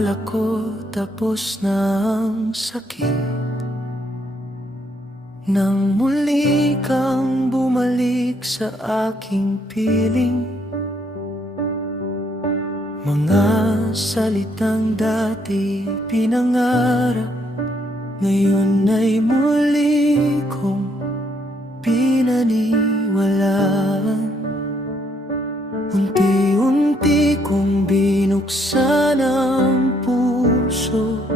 Akala ko tapos na ang sakit nang muli kang bumalik sa aking piling. Mga salitang dati pinangarap, ngayon ay muli kong pinaniwalaan. Unti-unti kong binuksan ang puso,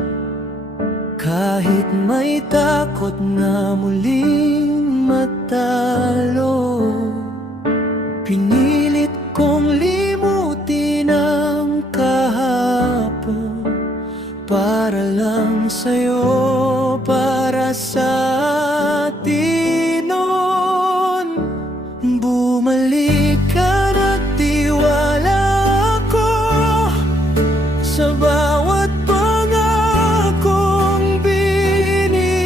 kahit may takot na muling matalo. Pinilit kong limutin ang kahapon para lang sa'yo, para sa atin noon. Bumalik ka na, tiwala ako sa bawat pangakong binitawan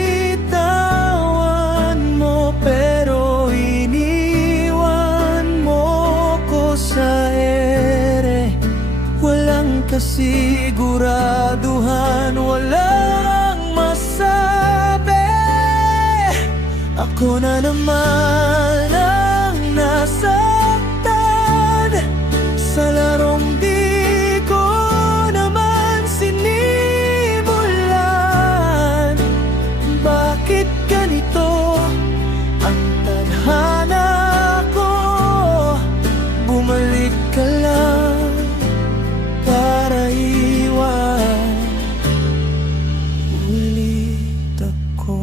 mo, pero iniwan mo ko sa ere. Walang kasiguraduhan, walang masabi. Ako na naman ang nasaktan sa larong di ko naman sinimulan. Bakit ganito ang tadhana ko? Bumalik ka lang para iwan ulit ako.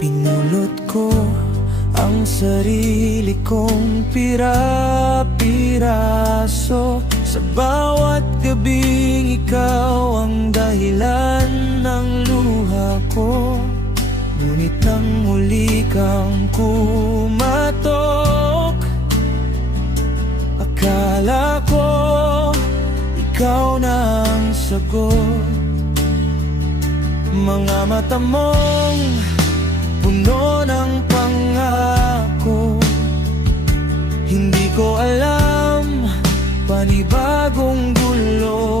Pinulot ko ang sarili kong pira-piraso, sa bawat gabing ikaw ang dahilan ng luha ko. Ngunit nang muli kang kumatok, akala ko ikaw na ang sagot. Mga mata mong puno ng pangako, hindi ko alam, panibagong gulo